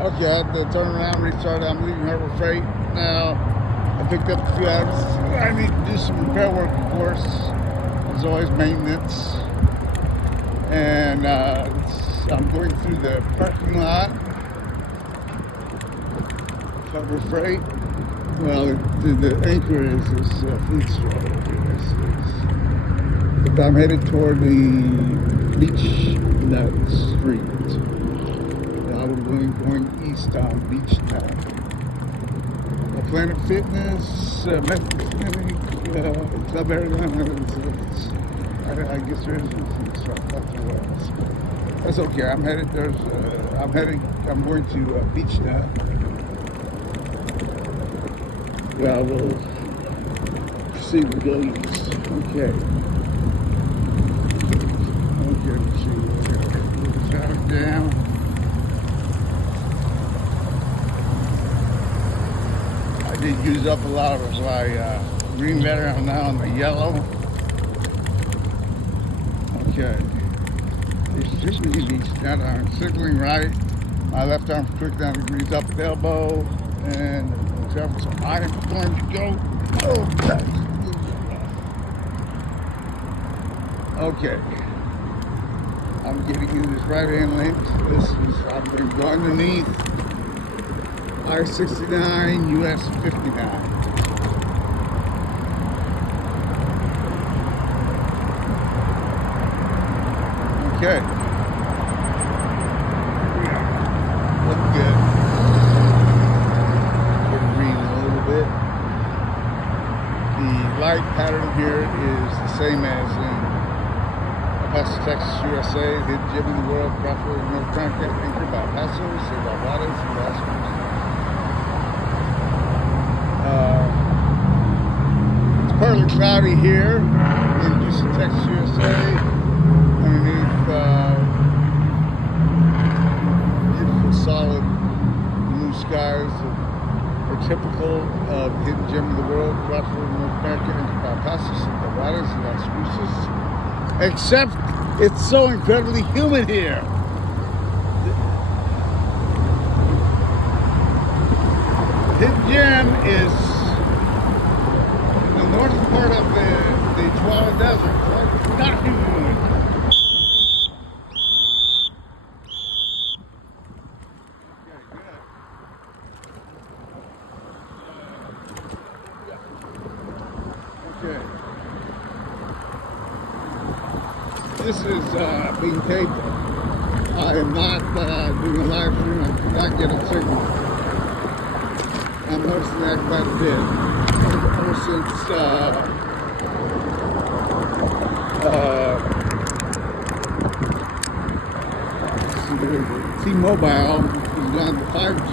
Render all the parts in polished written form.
Okay, I had to turn around, restart. I'm leaving Harbor Freight now. I picked up a few items. I need to do some repair work, of course. There's always maintenance. And I'm going through the parking lot. Harbor Freight. Well, the anchor is this food store. But I'm headed toward the Beach Street. I was going east on Beach Town. Planet Fitness, Memphis Clinic, Club Arizona. I guess there is nothing. That's okay. I'm headed. I'm going to Beach now. Well, we'll proceed to go east. Okay. Let's see. We're gonna traffic down. I did use up a lot of my green letter. I'm now on the yellow. Okay. It's just easy. Now I'm signaling right. My left arm quick down the greens up at the elbow. And so I am going to go. Okay. I'm getting in this right-hand lane. I'm going to go underneath I-69, US 59. Okay. Looking good. Getting green a little bit. The light pattern here is the same as in Paso, Texas, USA, the gym in the world, Crossroads of North America, anchored by Paso, saved by Juárez y Las Cruces. It's partly cloudy here in Houston, Texas, USA, underneath beautiful, solid blue skies that are typical of the hidden gem of the world, Crossroads of North America, anchored by Paso, saved by Juárez y Las Cruces. Except it's so incredibly humid here. Hidden gem is the northern part of the Juárez Desert. So it's not humid. Okay. This is being taped. I am not doing a live stream. I do not get a signal. I'm noticing that quite a bit. Ever since T-Mobile has gone to 5G,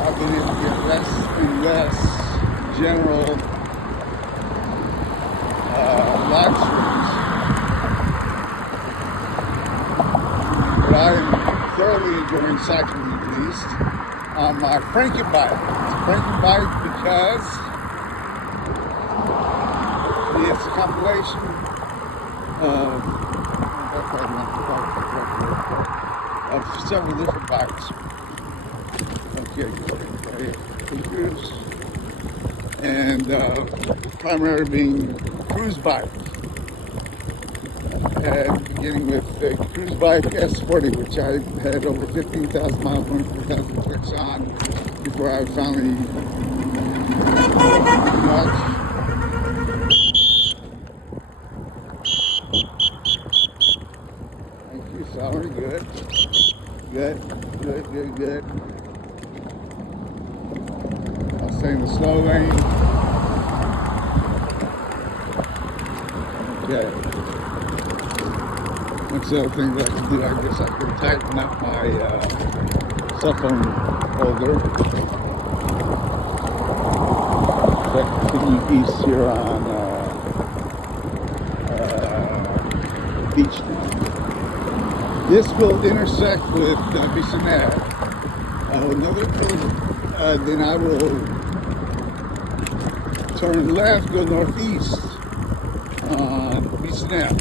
I've been able to get less and less general live streams. But I am thoroughly enjoying cycling, at least, on my Frankie bike. It's a Frankie bike because it's a compilation of several different bikes. Okay, computers, and primary being cruise bike. And beginning with the cruise bike S40, which I had over 15,000 miles, 24,000 clicks on before I finally watched. Thank you, sorry, good. Good. I'll stay in the slow lane. Okay. That's the other thing that I can do. I guess I can tighten up my cell phone holder. Continue east here on Beach Town. This will intersect with Bissonnet. Then I will turn left, go northeast on Bissonnet.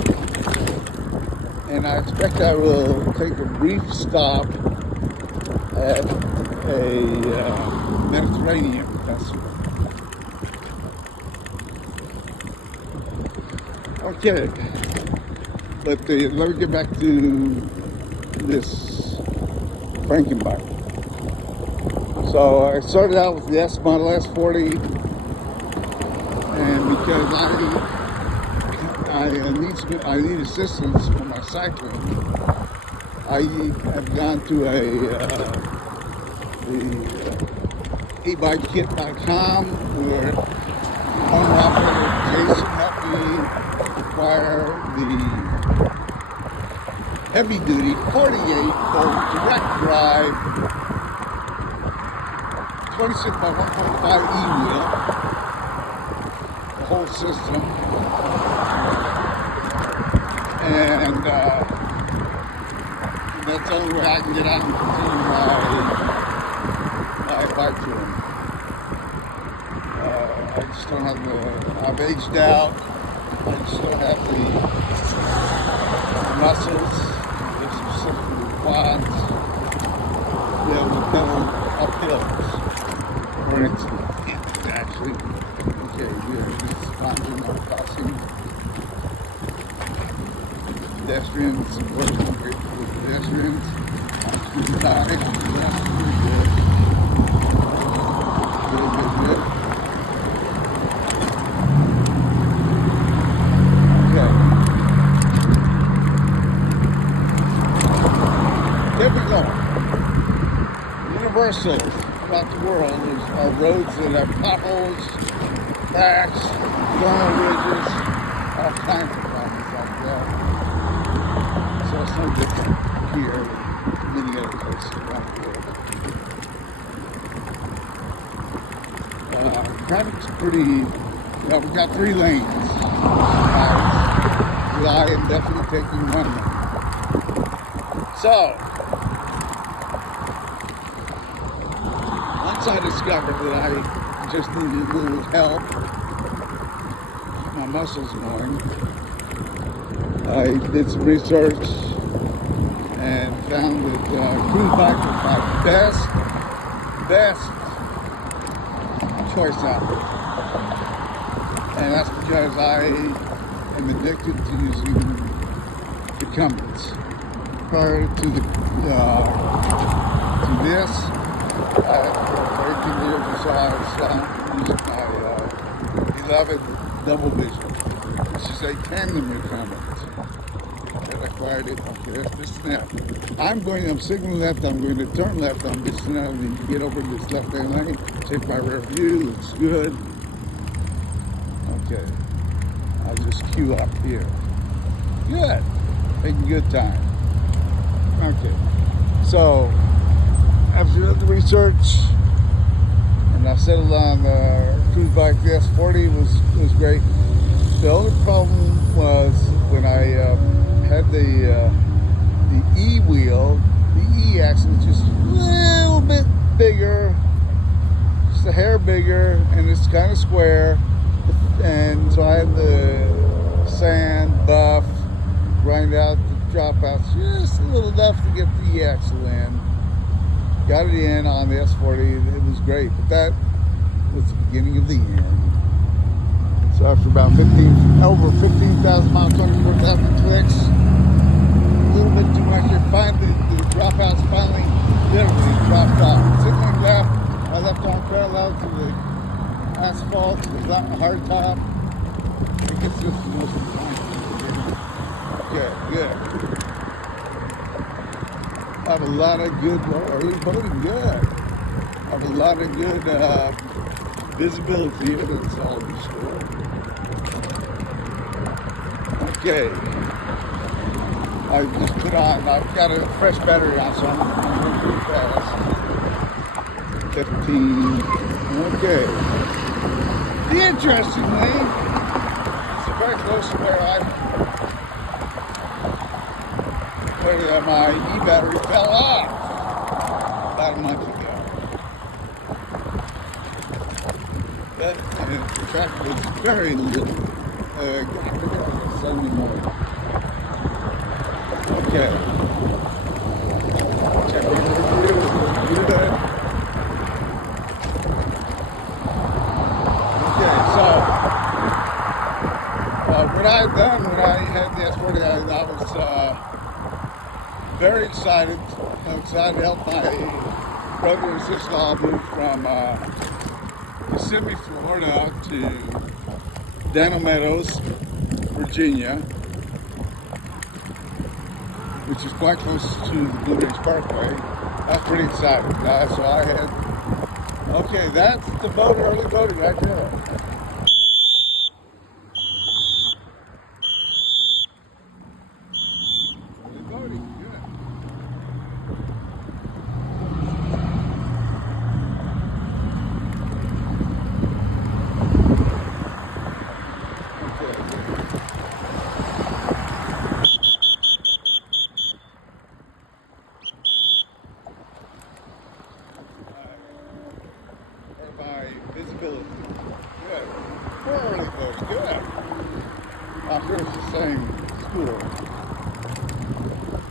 And I expect I will take a brief stop at a Mediterranean festival. Okay, but let me get back to this cranking bike. So I started out with the S Model S40, and because I need assistance for my cycling, I have gone to the eBattery.com where owner-operator Jason helped me acquire the heavy-duty 48-volt direct drive 26 by 1.5 e-wheel, the whole system, and that's the only way I can get out and continue my bike touring. I just don't have I've aged out. I just don't have the muscles, there's some stuff in the quads, to be able to pedal up hills. Or it's actually, okay, good. This is climbing, no crossing. Pedestrians, working great with pedestrians. Good. Okay. Typical. Universal throughout the world are roads that have potholes, cracks, thermal ridges, all kinds of problems like that. So it's no different here than many other places around the world. Traffic's pretty, well, we've got 3 lanes. I am definitely taking 1 lane. So, once I discovered that I just needed a little help, keep my muscles going, I did some research and found that cruise bike was my best choice out there. And that's because I am addicted to using incumbents. Prior to this, for 18 years or so, I was using my beloved double vision, which is a tandem recumbent. And I acquired it. Okay, that's Bissonnet. I'm signaling left, I'm going to turn left on Bissonnet. I need to get over this left-hand lane, take my rear view, looks good. Okay, I'll just queue up here. Good, making good time. Okay, so after the research, and I settled on the cruise bike. The S40 was great. The only problem was when I had the E-wheel, the E-axle is just a little bit bigger, just a hair bigger, and it's kind of square. And so I had the sand, buff, grind out the dropouts just a little enough to get the E-axle in. Got it in on the S40, it was great, but that was the beginning of the end. So after about over 15,000 miles, 24,000 clicks, a little bit too much, finally, the dropouts finally literally dropped off. Signaling left, my left arm parallel to the asphalt, to the hard top. I think it's just the most important. Good. I have a lot of good, voting good. I have a lot of good visibility here, that's all in store. Okay. I just put on, I've got a fresh battery on, so I'm going pretty fast. 15. Okay. Interestingly, it's very close to where my eBattery fell off about a month ago. But the traffic was very little. Sunday morning. Okay. Check my review. very excited. I'm excited to help my brother and sister-in-law move from Kissimmee, Florida to Dano Meadows, Virginia, which is quite close to the Blue Ridge Parkway. That's pretty exciting. So I had, okay, that's the voter, early voting right there. Early voting, good. Okay, good. My visibility. Good. We're early voting. Good. I'm sure it's the same school.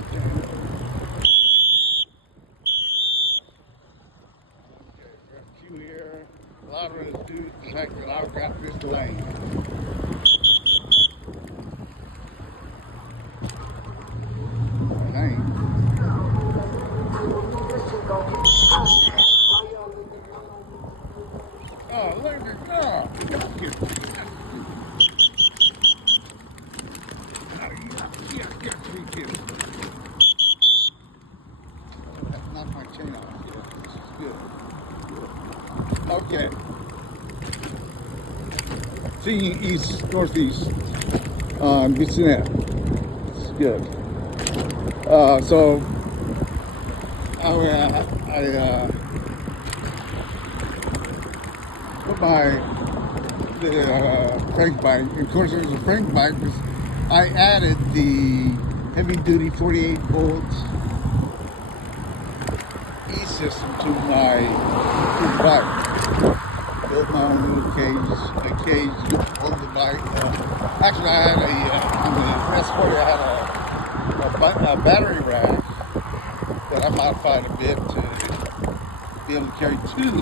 Okay, got a queue here. A lot of it is due to the fact that I've got this lane. Lane. Oh, look at that. That's not my chain off here. This is good. Okay. Seeing east, northeast on Bissonnet. This is good. So I put my crank bike. Of course, it was a crank bike because I added the heavy-duty 48-volt E-system to my bike. Built my own little cage on the bike. Actually, I had on the S40, I had a battery rack that I modified a bit to be able to carry two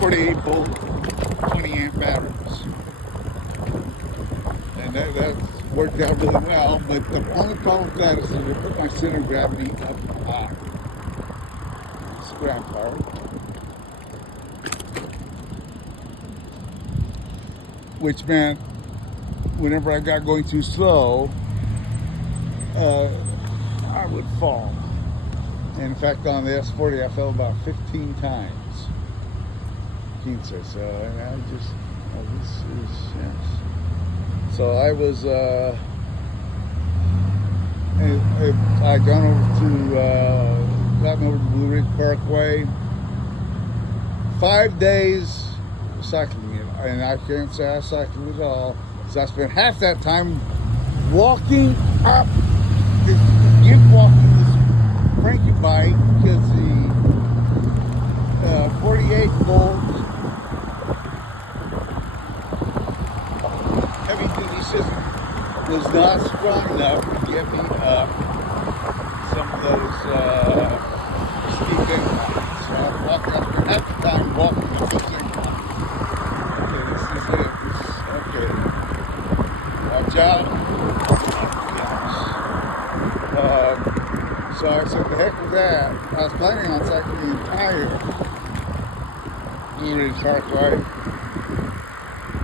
48-volt, 20-amp batteries. And that worked out really well, but the only problem with that is that it put my center of gravity up high. It's the ground part. Which meant whenever I got going too slow, I would fall. And in fact, on the S40, I fell about 15 times. So, and I just, this is, yes. So I was, I gotten over to Blue Ridge Parkway. 5 days cycling it, and I can't say I cycled at all. So I spent half that time walking up this cranky bike because the 48-volt heavy-duty system was not strong enough to get me up some of those steep inclines. So I walked up at the time walking up those inclines. Okay, this is it. Okay. Watch out. So I said, the heck with that. I was planning on cycling the entire Blue Ridge Parkway.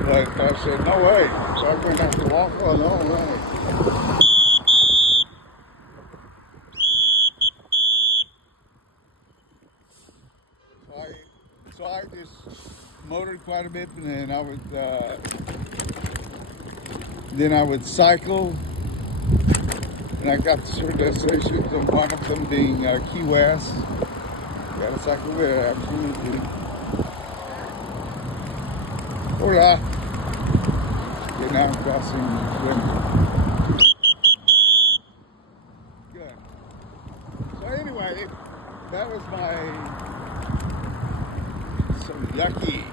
But I said, no way. So I'm going to have to walk a long way. So I just motored quite a bit, and then I would cycle, and I got to certain destinations, and one of them being Key West. Got to cycle there, absolutely. Hola. Okay, now I'm crossing the river. Good. So anyway, that was my some yucky.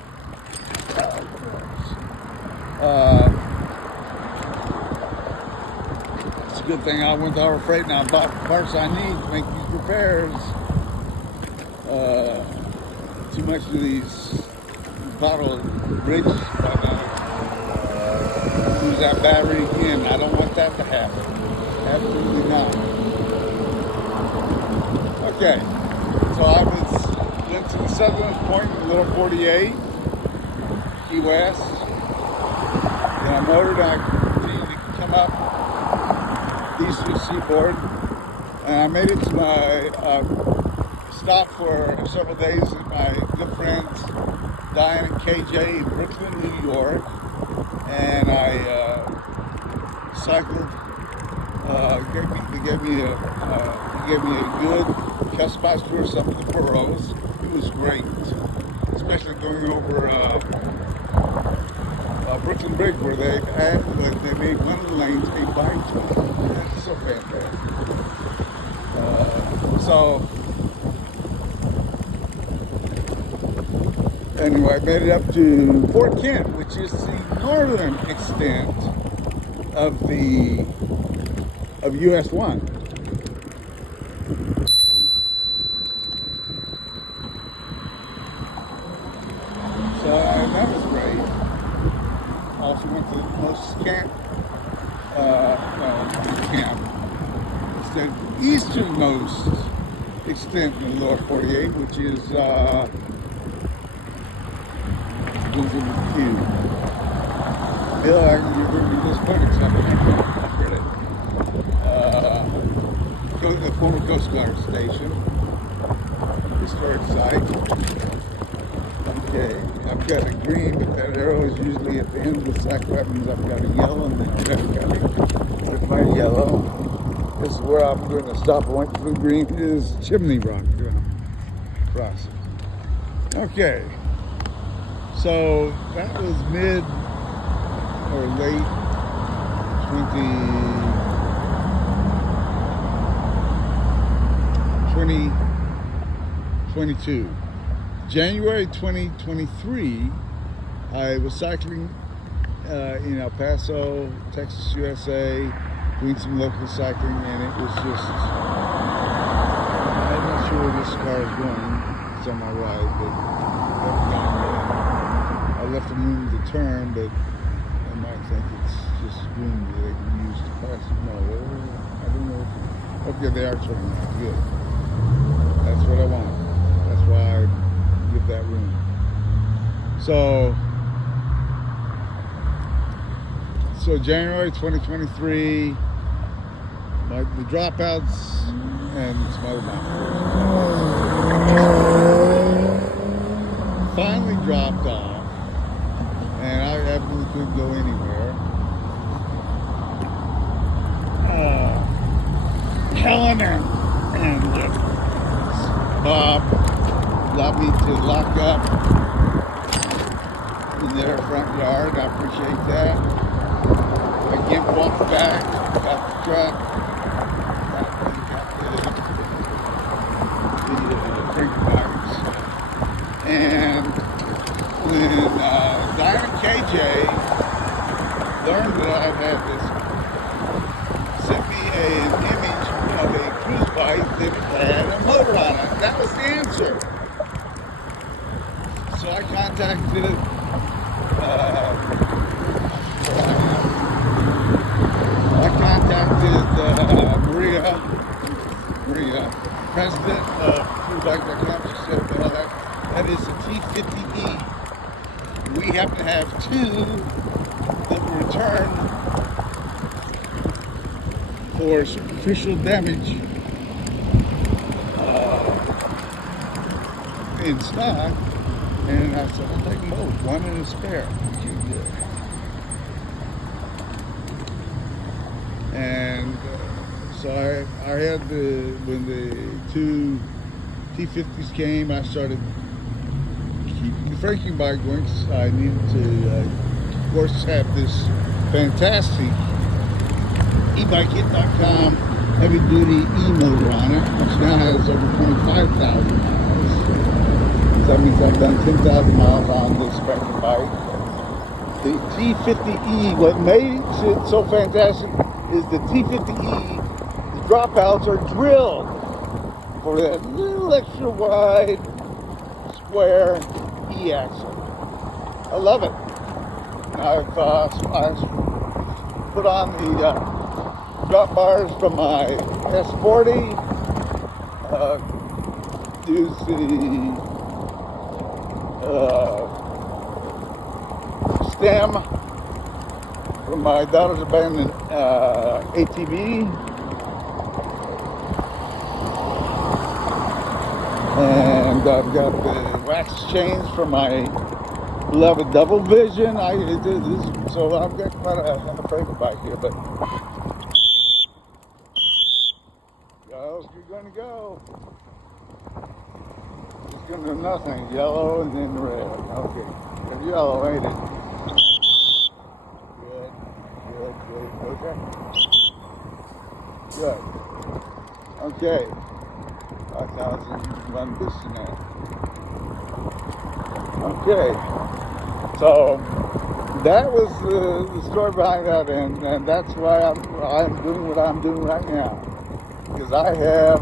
It's a good thing I went to our freight and I bought the parts I need to make these repairs. Too much of these bottle bridges by now. Lose that battery again. I don't want that to happen. Absolutely not. Okay, so I went to the southern point of the little 48, Key West. Then I motored and I continued to come up the eastern seaboard. And I made it to my stop for several days with my good friends Diane and KJ in Brooklyn, New York. And I cycled. They gave me a good customized tour of some of the boroughs. It was great, especially going over Brooklyn Bridge, where they made one of the lanes a bike lane. That's so fantastic. So anyway, I made it up to Fort Kent, which is the northern extent of US 1. So that was great. Also went to the most camp. It's the easternmost extent in the lower 48, which is Bill, you're going to be disappointed because I'm going to go to the former Coast Guard station, historic site. Okay, I've got a green, but that arrow is usually at the end of the cycle. That means I've got a yellow, and then I've got with my yellow. This is where I'm going to stop. I went through green. It is Chimney Rock crossing. Okay, so that was mid or late 2022. January 2023, I was cycling in El Paso, Texas, USA, doing some local cycling, and it was just, I'm not sure where this car is going. It's on my right, but I left them room to turn, but I might think it's just room that they can use to pass. No, I don't know. Okay, they are turning out. Good. That's what I want. That's why I give that room. So January 2023, the dropouts and some other finally dropped off, and I absolutely couldn't go anywhere. Helen and Bob allowed me to lock up in their front yard. I appreciate that. I can't walk back, got the truck, got the drinking bikes. And when Diane and KJ learned that I had this, sent me an image of a cruise bike that had a motor on it. That was the answer. So I contacted Maria, president of Cruise Bike.com. She said, that is a T50E. We happen to have two that were returned for superficial damage in stock. And I said, I'll take them both, one and a spare. And so I had when the two T50s came, I started keeping the franking bike going. I needed to, of course, have this fantastic eBattery.com heavy duty e-motor on it, which now has over 25,000 miles. That means I've done 10,000 miles on this franking bike. The T50E, what makes it so fantastic is the T50E, the dropouts are drilled for that little extra wide square E-axle. I love it. I've put on the drop bars from my S40, is the stem from my daughter's abandoned ATV. And I've got the wax chains for my beloved double vision. So I've got quite a favorite bike here, but you're gonna go. It's gonna do nothing. Yellow and then red. Okay. It's yellow, ain't it? Good. Okay. Good. Okay. 5,000 run Bissonnet. Okay. So that was the story behind that, and that's why I'm doing what I'm doing right now. Because I have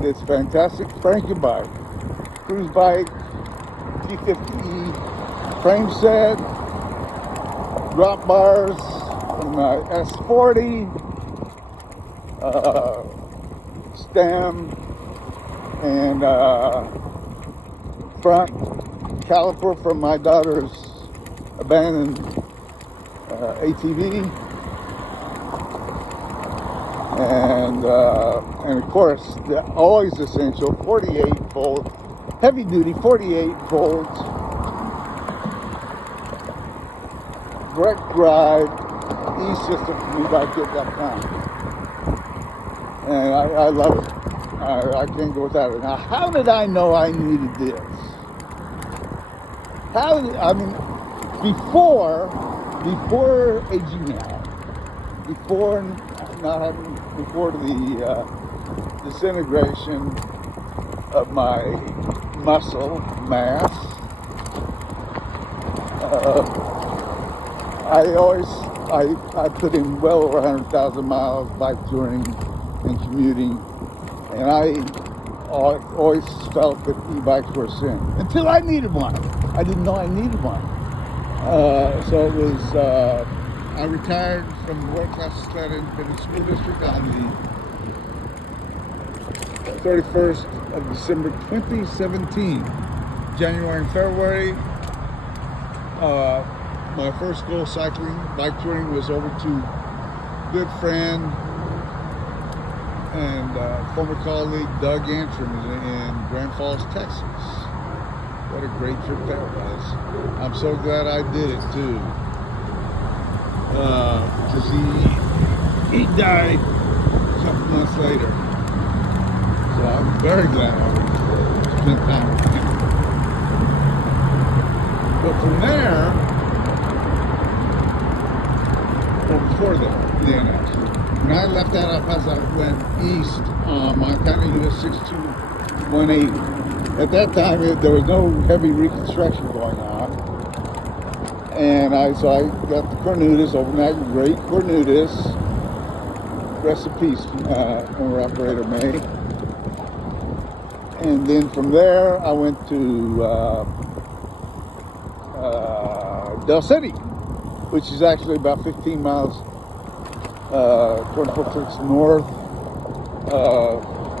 this fantastic Frankie bike, cruise bike, T50E frame set, drop bars from S40, stem, and front caliper from my daughter's abandoned ATV. And of course, the always essential 48 volt, heavy duty 48 volt direct drive e-system from eBattery.com. And I love it. I can't go without it. Now, how did I know I needed this? Before aging out, before the disintegration of my muscle mass, I put in well over 100,000 miles bike touring and commuting, and I always felt that e-bikes were a sin until I needed one. I didn't know I needed one. So it was. I retired from the world-class Atlanta Independent School District on the 31st of December 2017. January and February, my first goal cycling, bike touring, was over to good friend and former colleague Doug Antrim in Grand Falls, Texas. What a great trip that was. I'm so glad I did it too. Because he died a couple months later. So I'm very glad I spent time with him. But from there, before then actually, when I left that El Paso, I went east on Montana US 62180. At that time, there was no heavy reconstruction going on. And so I got the Cornudas, overnight great Cornudas, rest in peace, owner operator May. And then from there, I went to Del City, which is actually about 15 miles, 24 north,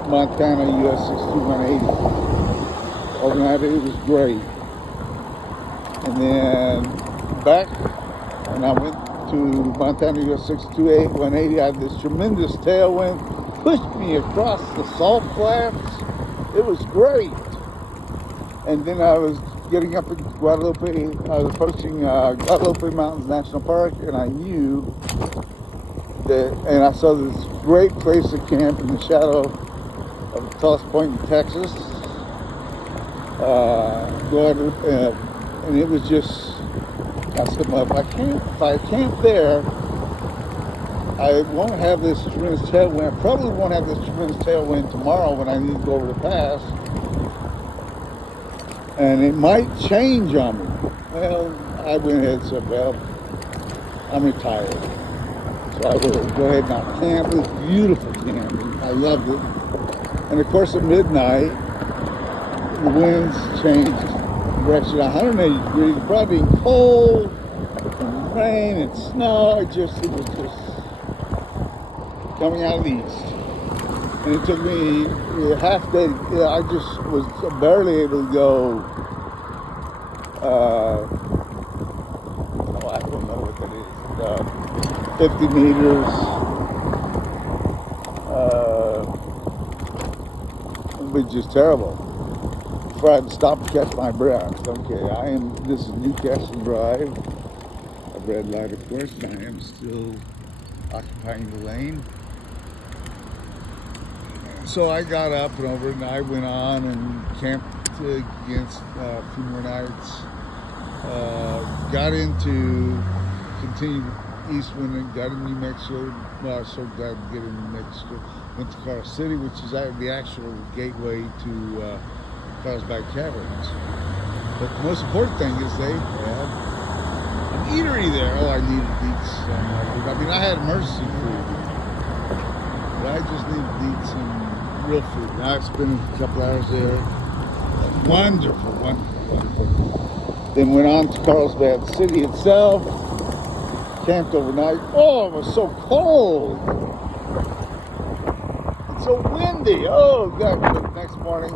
Montana US 62180. Overnight, it was great. And then back, and I went to Montana US 628-180. I had this tremendous tailwind, pushed me across the salt flats. It was great. And then I was getting up in Guadalupe. I was approaching Guadalupe Mountains National Park, and I knew that, and I saw this great place to camp in the shadow of the tallest point in Texas. Guadalupe, and it was just, I said, well, if I camp there, I won't have this tremendous tailwind. I probably won't have this tremendous tailwind tomorrow when I need to go over the pass. And it might change on me. Well, I went ahead and said, well, I'm retired. So I will go ahead and I'll camp. It was beautiful camping. I loved it. And of course at midnight, the winds changed direction 180 degrees, probably cold, and rain and snow. It was just coming out of the east. And it took me a half day. I just was barely able to go. I don't know what that is. 50 meters. It was just terrible. Before I had to stop to catch my breath. Okay, this is Newcastle Drive. A red light, of course. I am still occupying the lane. So I got up and over and I went on and camped against a few more nights. Got into, continued east when I got in New Mexico. Well, I was so glad to get into New Mexico. Went to Carson City, which is the actual gateway to Carlsbad Caverns. But the most important thing is they have an eatery there. Oh, I needed to eat some food. I mean, I had emergency food, but I just needed to eat some real food. And I spent a couple hours there. Wonderful, wonderful, wonderful. Then went on to Carlsbad City itself. Camped overnight. Oh, it was so cold. It's so windy. Oh, God. The next morning,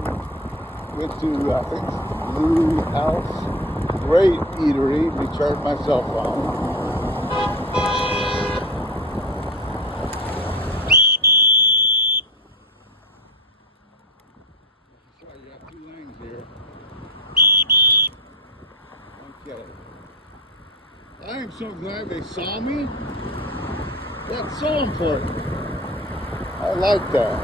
went to, I think, Blue House. Great eatery. Recharged my cell phone. Sorry, you got 2 lanes here. Okay. I am so glad they saw me. That's so important. I like that.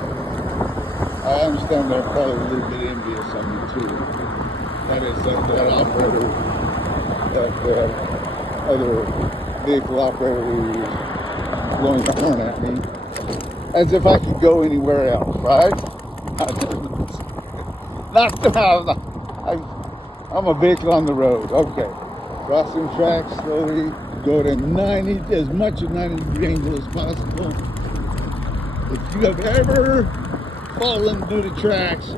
I understand they're probably a little bit envious of me too. That is that operator, that other vehicle operator who was blowing the horn at me, as if I could go anywhere else, right? Not that I'm a vehicle on the road. Okay. Crossing tracks slowly, go to 90, as much as 90-degree angle as possible. If you have ever fallen through the tracks,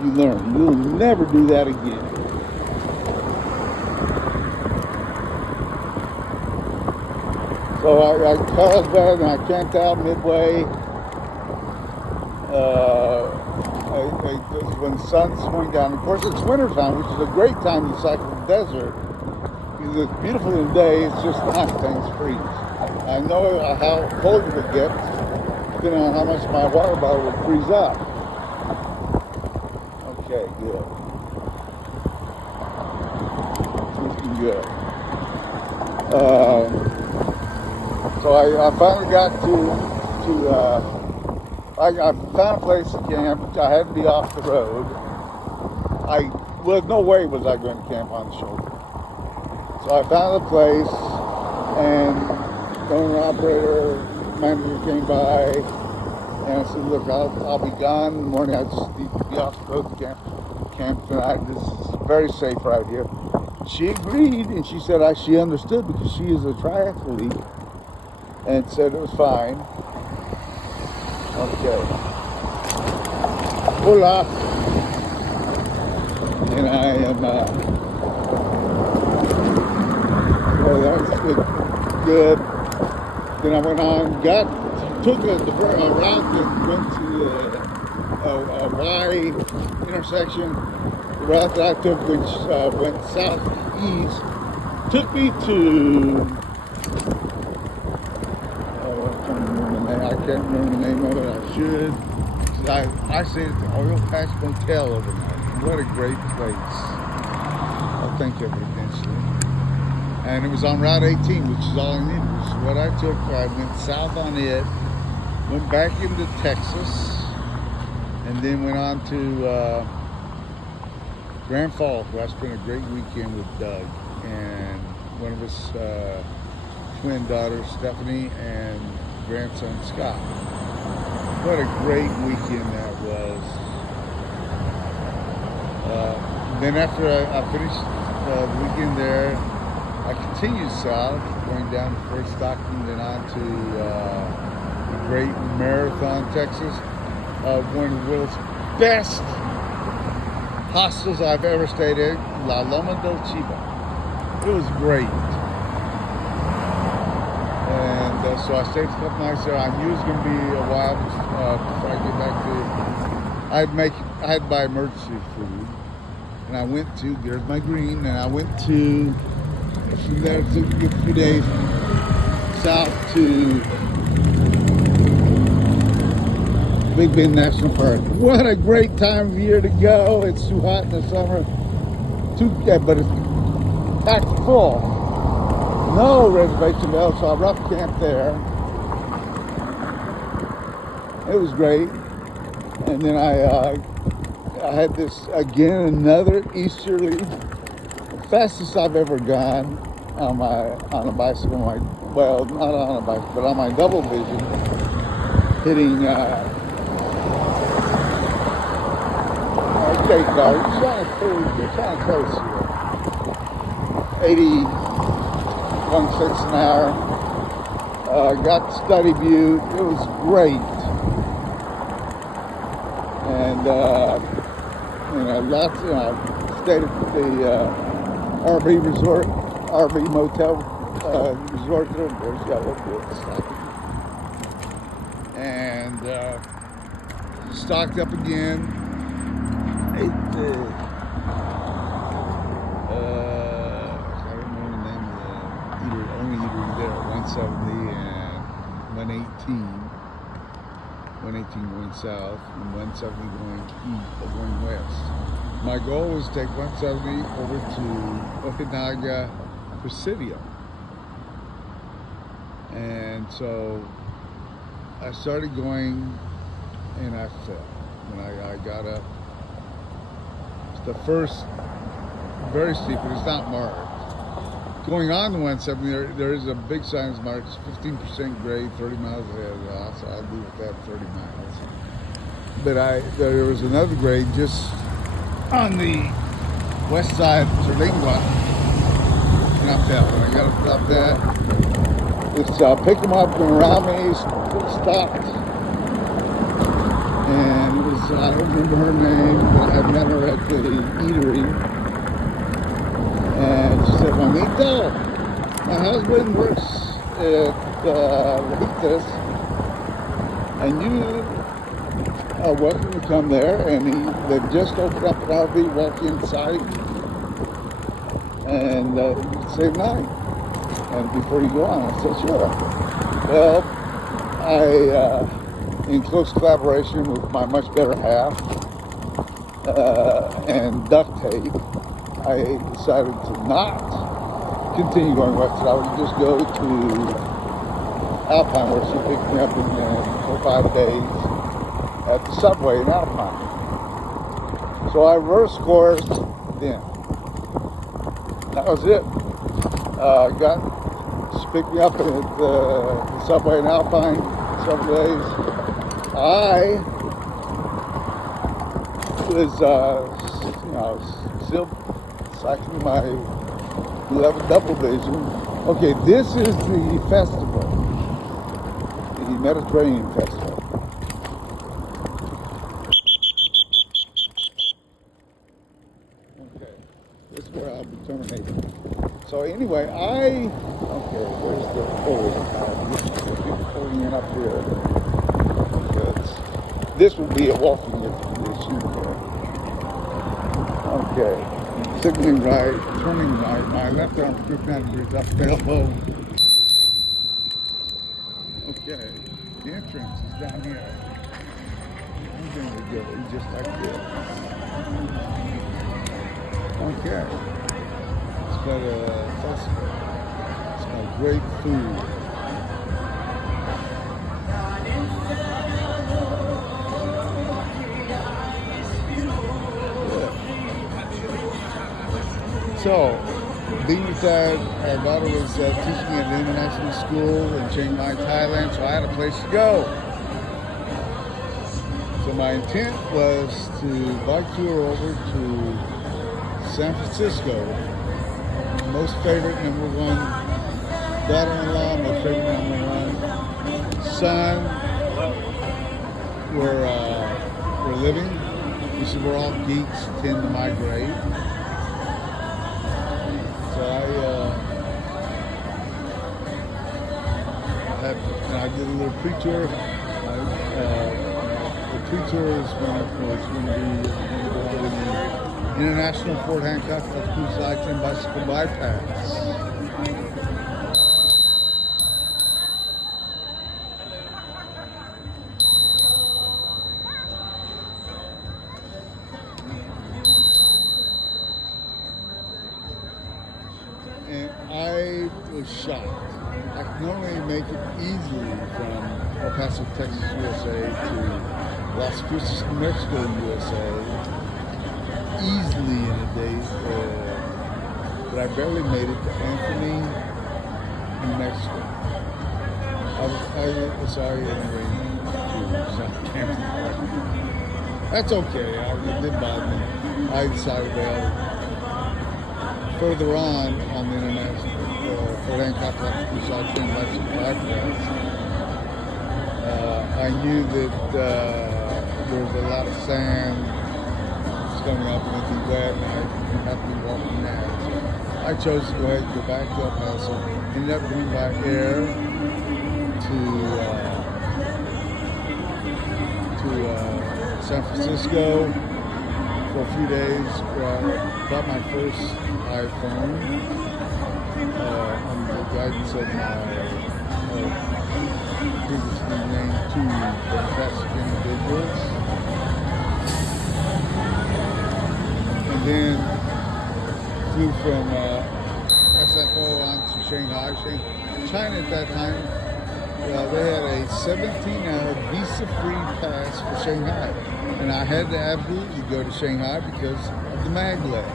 you learn. You'll never do that again. So I Carlsbad and I camped out midway. When the sun's going down. Of course, it's wintertime, which is a great time to cycle the desert. It's beautiful in the day, it's just night things freeze. I know how cold it would get, depending on how much my water bottle would freeze up. Okay, good. Looking good. So I finally got I found a place to camp. I had to be off the road. No way was I going to camp on the shoulder. So I found a place, and the owner-operator manager came by, and I said, "Look, I'll be gone in the morning. I just need to be off the road to camp tonight. This is very safe right here." She agreed, and she said she understood because she is a triathlete, and said it was fine. Okay. Hola. And I am. Well, that was good. Then I went on, took a route that went to a Y intersection. The route that I took, which went southeast, took me to, I can't remember the name of it, I should. I stayed at the Oil Patch Motel overnight. What a great place. I'll think of it eventually. And it was on Route 18, which is all I needed. Which is what I took. I went south on it, went back into Texas, and then went on to Grand Falls, where I spent a great weekend with Doug and one of his twin daughters, Stephanie, and grandson, Scott. What a great weekend that was. Then after I finished the weekend there, I continued south, going down to Fort Stockton, then on to the great Marathon, Texas. One of the world's best hostels I've ever stayed at, La Loma del Chiva. It was great. And so I stayed a couple nights there. I knew it was going to be a while before I get back to I had to buy emergency food, and I went to, there's my green, and I went to, from there it took me a few days south to Big Bend National Park. What a great time of year to go. It's too hot in the summer, but it's packed full. No reservation available, so I rough camped there. It was great. And then I had this, again, another easterly, the fastest I've ever gone on a bicycle, well, not on a bicycle, but on my double vision, hitting gate guard. It's kind of close here. 81 an hour. Got to Study Butte. It was great. And lots. Stayed at the RV resort, RV motel resort there. There's yellow bricks. And stocked up again. I can't remember the name of the only eatery there at 170 and 118. 118 going south and 170 going west. My goal was to take 170 over to Ojinaga, Presidio. And so I started going and I fell. And I got up. The first, very steep, but it's not marked. Going on the 170, there is a big sign that's marked 15% grade, 30 miles ahead of the house, so I'll leave it at 30 miles. But there was another grade just on the west side of Terlingua, and I fell. And I got to stop that. It's picked them up and around me, stopped. And it was, I don't remember her name, but I met her at the eatery. And she said, Juanito, my husband works at Lajitas, and you are welcome to come there. And they've just opened up an RV, walk inside, and you can save night. And before you go on, I said, sure. Well, in close collaboration with my much better half and duct tape, I decided to not continue going west. I would just go to Alpine, where she picked me up in 4 or 5 days at the subway in Alpine. So I reverse course then. That was it. She picked me up at the subway in Alpine some days. I was, still cycling my beloved double vision. Okay, this is the festival, the Mediterranean Festival. Okay, this is where I'll be terminating. So anyway, where's the pulling in up here? This would be a walking expedition. Okay. Signaling right, turning right. My left arm gripping on the bridge up the elbow. Okay. The entrance is down here. I'm going to go just like this. Okay. It's got a festival. It's got great food. So, being that our daughter was teaching at an international school in Chiang Mai, Thailand, so I had a place to go. So my intent was to bike tour over to San Francisco. Most favorite number one daughter-in-law, most favorite number one son, we're living. This is where all geeks tend to migrate. So I did a little pre-tour. The pre-tourist one, of course, going to be the International Fort Hancock Las Cruces I-10 bicycle bypass. And I was shocked. I can only make it easily from Paso, Texas, USA to Las Cruces, New Mexico, USA, easily in a day. But I barely made it to Anthony, New Mexico. Sorry, anyway, to South Campus. That's okay. It didn't bother me. I decided that further on the international Fort Hancock Las Cruces I-10 bicycle bypass, I knew that there was a lot of sand coming up and it'd be wet, and I'd have to be walking that. So I chose to go ahead and go back to El Paso. Ended up going by air to San Francisco for a few days. Bought my first iPhone under the guidance of my previously named two fantastic individuals. And then flew from SFO on to Shanghai. China at that time, they had a 17-hour visa-free pass for Shanghai. And I had to absolutely go to Shanghai because of the maglev.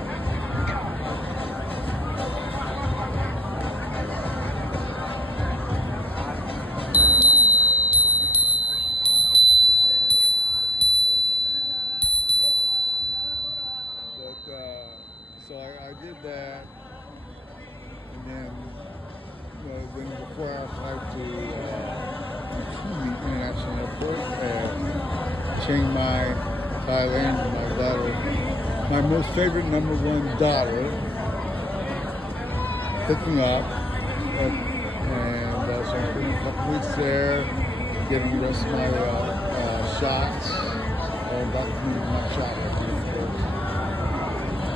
So I did that, and then the 4-hour flight to Truly International Airport at Chiang Mai, Thailand, with my daughter, my most favorite #1 daughter, picking up, and so I'm spending a couple weeks there, getting the rest of my shots, documenting my shot record, of course.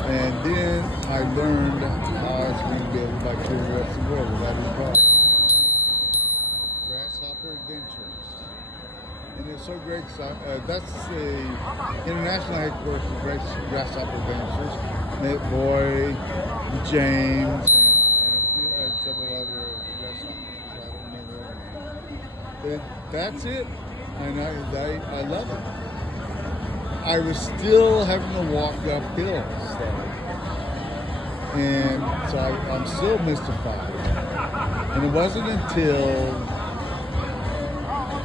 And then I learned how I was going to be able to tour the rest of the world without any problem. Grasshopper Adventures. And it's so great. That's the international headquarters for Grasshopper Adventures. Met Boy, James, and several other grasshoppers. I don't remember all of them. That's it. And I love it. I was still having to walk uphill, and so I'm still mystified. And it wasn't until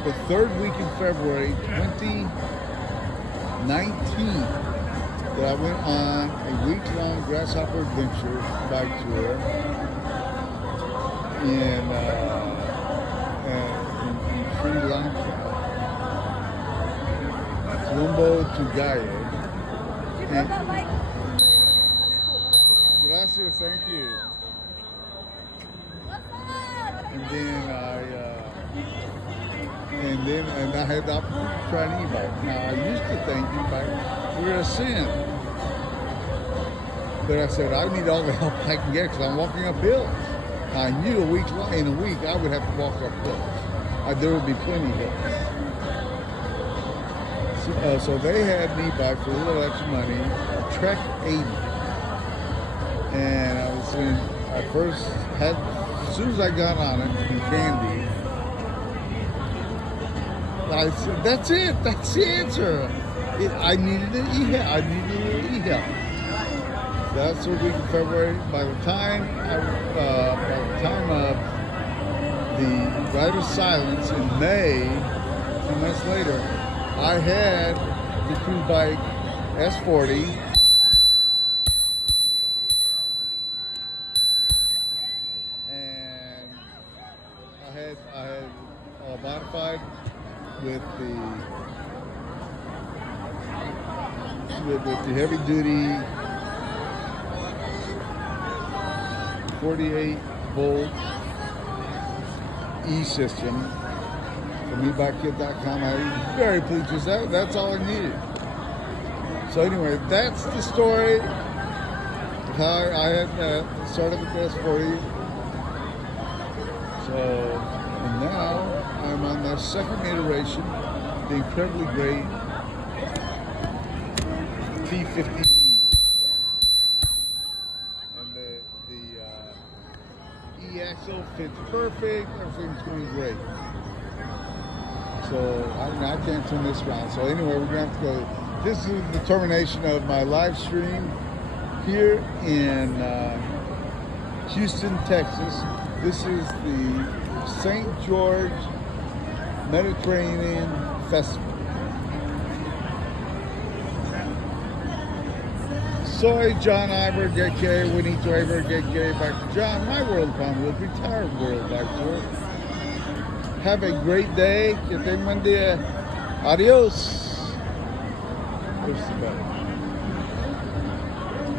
the third week in February 2019 that I went on a week-long Grasshopper Adventure bike tour in Sri Lanka. Colombo to Gaia. Gracias, thank you. And I had the opportunity to try an e-bike. Now I used to think e-bikes were a sin, but I said I need all the help I can get because I'm walking up hills. I knew in a week I would have to walk up hills. There would be plenty of hills. So they had me buy for a little extra money a Trek 80, and I first had, as soon as I got on it in Candy, I said, that's the answer. I needed an e-help. That's the week of February. By the time of the Rite of Silence in May, 2 months later, I had the crew bike S40, and I had modified with the heavy duty 48 volt E system for eBattery.com. I'm very pleased with that. That's all I needed. So anyway, that's the story of how I had started with this for you. So, and now I'm on the second iteration, the incredibly great T50E. And the E-axle fits perfect, everything's going great. So I can't turn this around. So anyway, we're gonna have to go. This is the termination of my live stream here in Houston, Texas. This is the St. George Mediterranean Festival. Soy John Iver, aka Winnie Traver, aka Back to John, my World Upon Wheels, retired World Bike Tour. Have a great day. Que tengan buen día. Adios. Push the button.